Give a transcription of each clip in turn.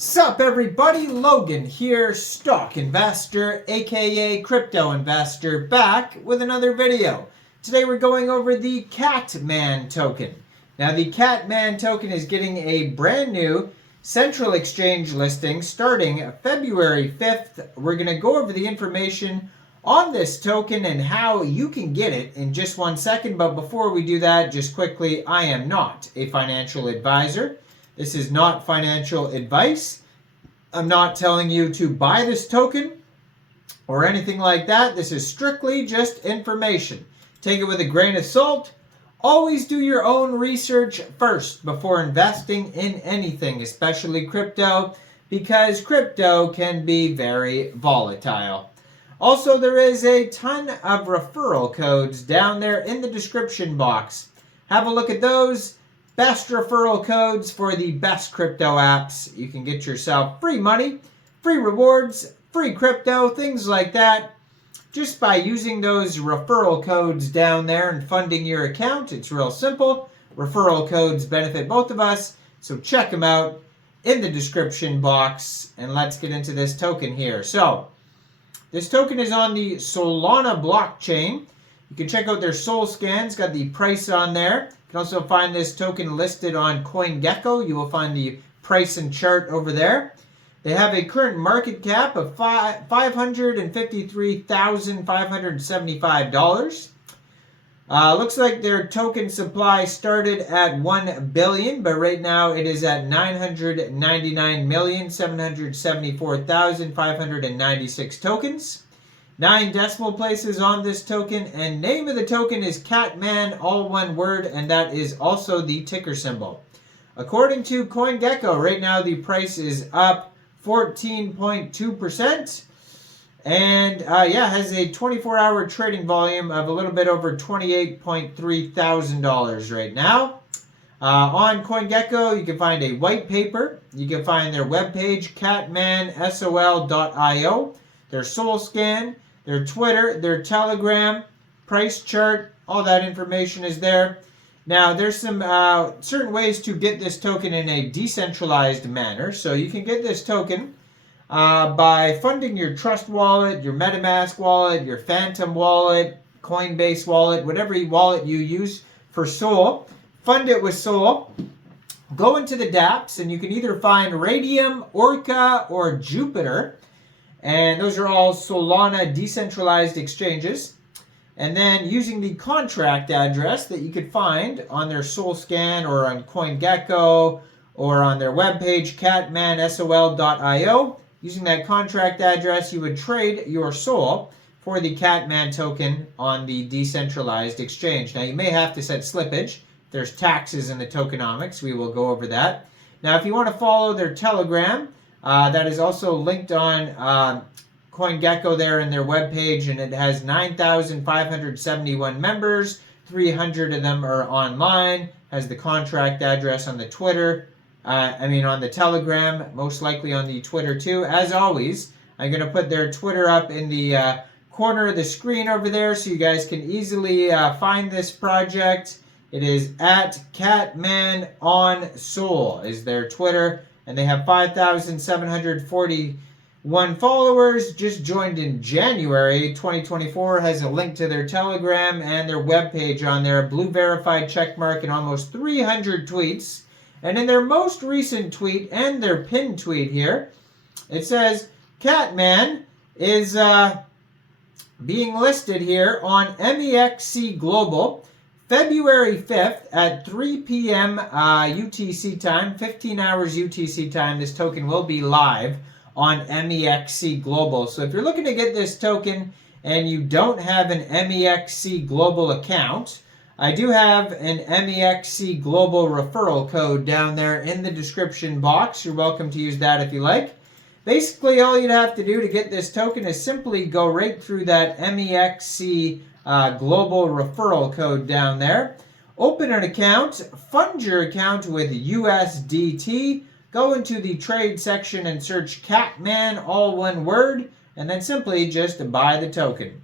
Sup everybody, Logan here, stock investor aka crypto investor, back with another video. Today we're going over the Catman token. Now the Catman token is getting a brand new central exchange listing starting February 5th. We're going to go over the information on this token and how you can get it in just 1 second. But before we do that, just quickly, I am not a financial advisor. This is not financial advice. I'm not telling you to buy this token or anything like that. This is strictly just information. Take it with a grain of salt. Always do your own research first before investing in anything, especially crypto, because crypto can be very volatile. Also, there is a ton of referral codes down there in the description box. Have a look at those. Best referral codes for the best crypto apps. You can get yourself free money, free rewards, free crypto, things like that. Just by using those referral codes down there and funding your account. It's real simple. Referral codes benefit both of us. So check them out in the description box. And let's get into this token here. So this token is on the Solana blockchain. You can check out their Sol scans. Got the price on there. You can also find this token listed on CoinGecko. You will find the price and chart over there. They have a current market cap of $553,575. Looks like their token supply started at 1 billion, but right now it is at 999,774,596 tokens. 9 decimal places on this token, and name of the token is Catman, all one word, and that is also the ticker symbol. According to CoinGecko, right now the price is up 14.2%, and has a 24-hour trading volume of a little bit over $28.3 thousand right now. On CoinGecko, you can find a white paper. You can find their webpage, catmansol.io, their Sol scan, their Twitter, their Telegram, price chart, all that information is there. Now, there's some certain ways to get this token in a decentralized manner. So you can get this token by funding your Trust wallet, your MetaMask wallet, your Phantom wallet, Coinbase wallet, whatever wallet you use for Sol. Fund it with Sol. Go into the dApps, and you can either find Raydium, Orca, or Jupiter. And those are all Solana decentralized exchanges. And then using the contract address that you could find on their Sol scan or on CoinGecko or on their webpage, catmansol.io, using that contract address, you would trade your Sol for the Catman token on the decentralized exchange. Now, you may have to set slippage. There's taxes in the tokenomics. We will go over that. Now, if you want to follow their Telegram, that is also linked on CoinGecko there in their webpage, and it has 9,571 members. 300 of them are online. Has the contract address on the Twitter. On the Telegram, most likely on the Twitter too. As always, I'm going to put their Twitter up in the corner of the screen over there so you guys can easily find this project. It is at Catman on Sol is their Twitter. And they have 5,741 followers. Just joined in January 2024. Has a link to their Telegram and their webpage on there. Blue verified checkmark and almost 300 tweets. And in their most recent tweet and their pinned tweet here, it says Catman is being listed here on Mexc Global. February 5th at 3 p.m. UTC time, 15 hours UTC time, this token will be live on Mexc Global. So if you're looking to get this token and you don't have an Mexc Global account, I do have an Mexc Global referral code down there in the description box. You're welcome to use that if you like. Basically, all you'd have to do to get this token is simply go right through that Mexc Global referral code down there. Open an account, fund your account with USDT, go into the trade section and search Catman, all one word, and then simply just buy the token.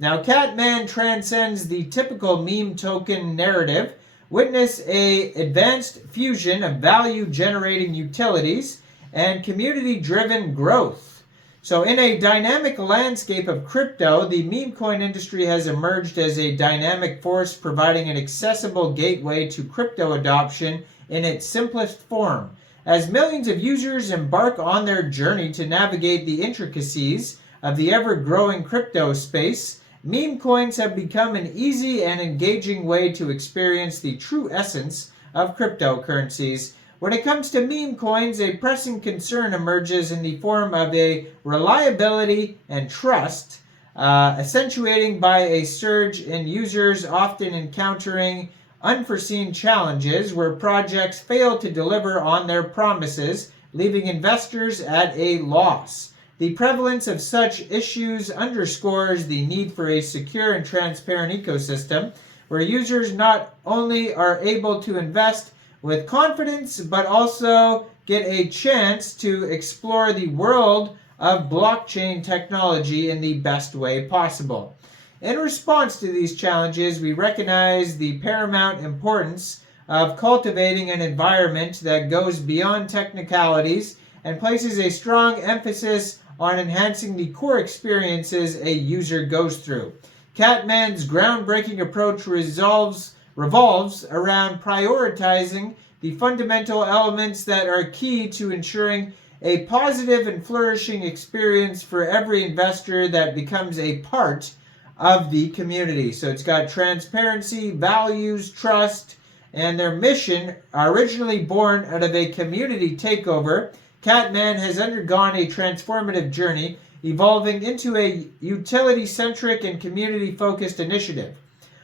Now, Catman transcends the typical meme token narrative. Witness a advanced fusion of value generating utilities and community-driven growth. So in a dynamic landscape of crypto, the meme coin industry has emerged as a dynamic force, providing an accessible gateway to crypto adoption in its simplest form. As millions of users embark on their journey to navigate the intricacies of the ever-growing crypto space, meme coins have become an easy and engaging way to experience the true essence of cryptocurrencies. When it comes to meme coins, a pressing concern emerges in the form of a reliability and trust, accentuating by a surge in users often encountering unforeseen challenges where projects fail to deliver on their promises, leaving investors at a loss. The prevalence of such issues underscores the need for a secure and transparent ecosystem where users not only are able to invest with confidence, but also get a chance to explore the world of blockchain technology in the best way possible. In response to these challenges, we recognize the paramount importance of cultivating an environment that goes beyond technicalities and places a strong emphasis on enhancing the core experiences a user goes through. Catman's groundbreaking approach revolves around prioritizing the fundamental elements that are key to ensuring a positive and flourishing experience for every investor that becomes a part of the community. So it's got transparency, values, trust, and their mission, originally born out of a community takeover, Catman has undergone a transformative journey, evolving into a utility-centric and community-focused initiative.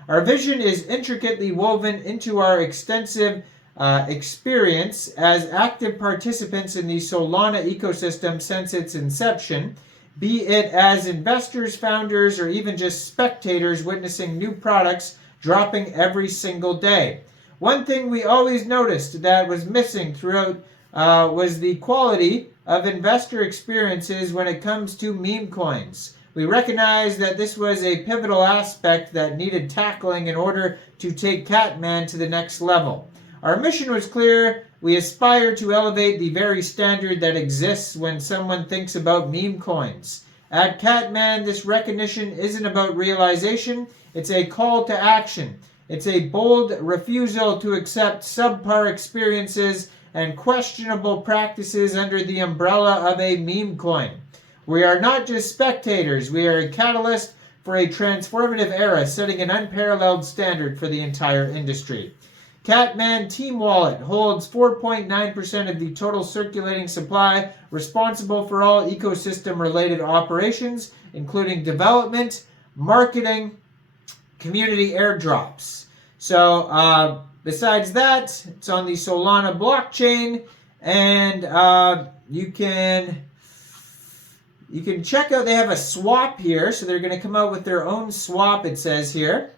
Our vision is intricately woven into our extensive experience as active participants in the Solana ecosystem since its inception, be it as investors, founders, or even just spectators witnessing new products dropping every single day. One thing we always noticed that was missing throughout was the quality of investor experiences when it comes to meme coins. We recognized that this was a pivotal aspect that needed tackling in order to take Catman to the next level. Our mission was clear. We aspire to elevate the very standard that exists when someone thinks about meme coins. At Catman, this recognition isn't about realization, it's a call to action. It's a bold refusal to accept subpar experiences and questionable practices under the umbrella of a meme coin. We are not just spectators, we are a catalyst for a transformative era, setting an unparalleled standard for the entire industry. Catman Team Wallet holds 4.9% of the total circulating supply, responsible for all ecosystem-related operations, including development, marketing, community airdrops. So, besides that, it's on the Solana blockchain, and you can check out, they have a swap here, so they're going to come out with their own swap, it says here.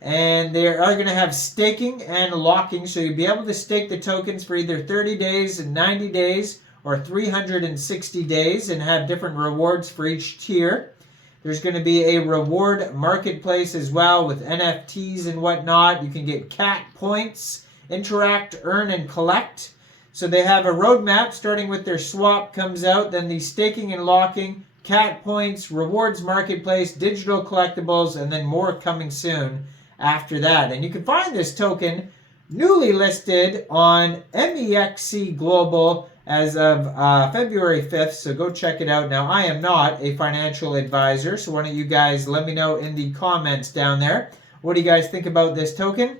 And they are going to have staking and locking, so you'll be able to stake the tokens for either 30 days, 90 days, or 360 days, and have different rewards for each tier. There's going to be a reward marketplace as well with NFTs and whatnot. You can get cat points, interact, earn, and collect. So they have a roadmap starting with their swap comes out, then the staking and locking, cat points, rewards marketplace, digital collectibles, and then more coming soon after that. And you can find this token newly listed on Mexc Global as of February 5th, so go check it out. Now, I am not a financial advisor, so why don't you guys let me know in the comments down there. What do you guys think about this token?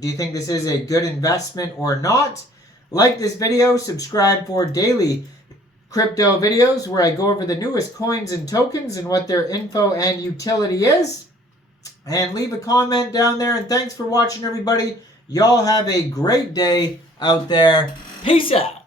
Do you think this is a good investment or not? Like this video, subscribe for daily crypto videos where I go over the newest coins and tokens and what their info and utility is. And leave a comment down there. And thanks for watching, everybody. Y'all have a great day out there. Peace out.